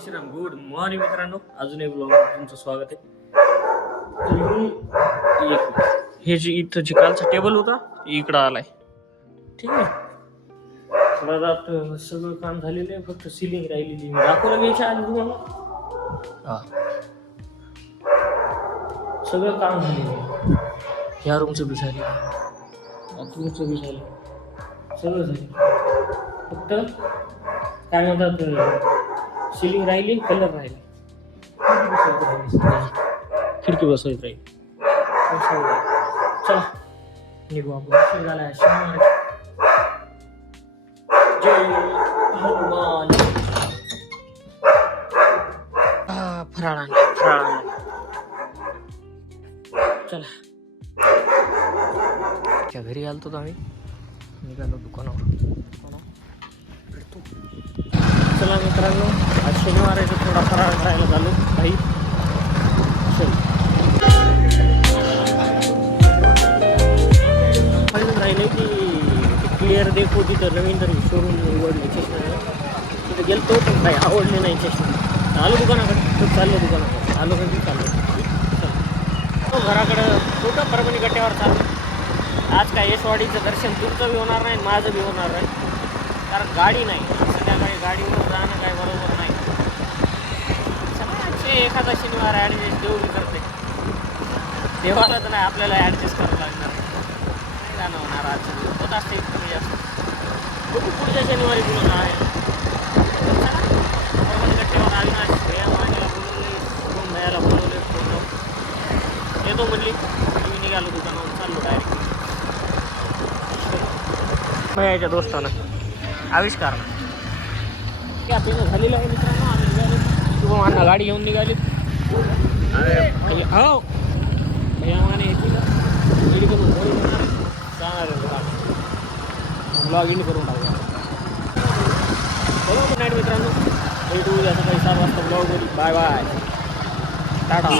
Shriram. Good morning मित्रांनो, अजून एक ब्लॉग तुमचं स्वागत आहे. हे जे इथं जे कालचा टेबल होता इकडं आलाय. ठीक आहे, थोडा सगळं काम झालेलं आहे, फक्त सिलिंग राहिलेली. दाखवलं घ्यायच्या आधी तुम्हाला. सगळं काम झालेलं आहे. ह्या रूमचं बी झालं, बाथरूमचं बी झालं, सगळं झालं. फक्त काय म्हणतात, सिलिंग राहिली, कलर राहिला, खिडकी बसवायची राहील. चला निघू आपण. झाला शनिवार. जय हनुमान. फराळ आणला, फराळ आणला. चला त्या घरी आलतो आम्ही, निघालो दुकानावर. चला मित्रांनो, आज शनिवार आहे तर थोडा फराळ करायला झालो काही. पण राहिले की क्लिअर देखो, तिथं नवीन तरी शोरूम निवडले चष्म्याने. तिथे गेलतो पण काही आवडले नाही चष्मे. आलो दुकानाकडे, खूप चाललो दुकानाकडे. आलो कधी चाललो घराकडं, कुठं परभणी गट्ट्यावर चाललो. आज काय यशवाडीचं दर्शन तुमचं बी होणार नाही, माझं बी होणार नाही, कारण गाडी नाही. संध्याकाळी गाडीवर जाणं काय बरोबर नाही. सगळ्यांचे एखादा शनिवार ॲडजस्ट देऊ बी करते, देवाला तर नाही, आपल्याला ॲडजस्ट करावं लागणार. नाही जाणं होणार. आजच्या दिवस होत असते कमी जास्त. बघू पुढच्या शनिवारी पुन्हा आहे. परभणी गट्ट्यावर अविनाश भैया मानेला बोलवले, शुभम भैयाला बोलवले. येतो म्हणली, मी निघालो दुकानावर, चाललो डायरेक्ट भैयाच्या दोस्तानं आविष्कार. आपल्याला झालेलं आहे मित्रांनो. आम्ही निघालो, शुभम अण्णा गाडी घेऊन निघाले. हो भैया माने येतील, एडी करून घरी जाणार, जाणार ब्लॉग एंड करून टाकूया. चलो गुड नाईट मित्रांनो, भेटू उद्या सकाळी 7 वाजता ब्लॉग. Bye bye, Tata.